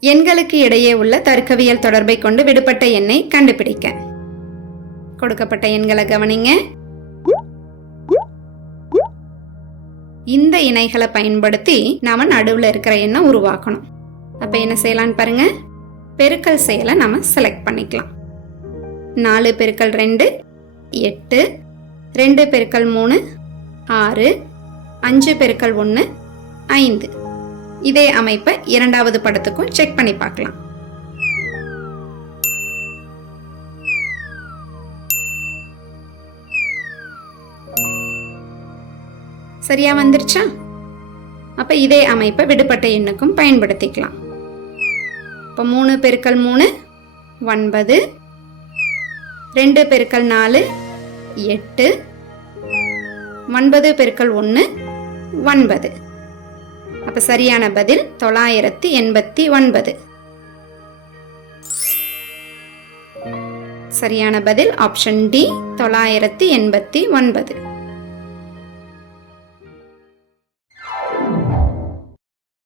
எண்களுக்கு இடையே உள்ள தர்க்கவியல் தொடர்பை கொண்டு விடுபட்ட எண்ணை கண்டுபிடிக்க. கொடுக்கப்பட்ட எண்களை கவனிங்க. இந்த இணைகளை பயன்படுத்தி நாம நடுவில் இருக்கிற எண்ணை உருவாக்கணும். அப்ப என்ன செய்யலான்னு பாருங்க. பெருக்கல் செயலை நம்ம செலக்ட் பண்ணிக்கலாம். நாலு பெருக்கல் ரெண்டு எட்டு ரெண்டு பெருக்கல் மூணு ஆறு அஞ்சு பெருக்கல் ஒன்று ஐந்து. இதே அமைப்பை இரண்டாவது படத்துக்கும் செக் பண்ணி பார்க்கலாம். சரியா வந்துருச்சா? அப்ப இதே அமைப்பை விடுபட்ட எண்ணுக்கும் பயன்படுத்திக்கலாம். இப்போ மூணு பெருக்கல் மூணு ஒன்பது. ரெண்டு பெருக்கல் நாலு எட்டு. ஒன்பது பெருக்கல் ஒன்று ஒன்பது. அப்போ சரியான பதில் தொள்ளாயிரத்தி எண்பத்தி ஒன்பது. சரியான பதில் ஆப்ஷன் டி தொள்ளாயிரத்தி எண்பத்தி ஒன்பது.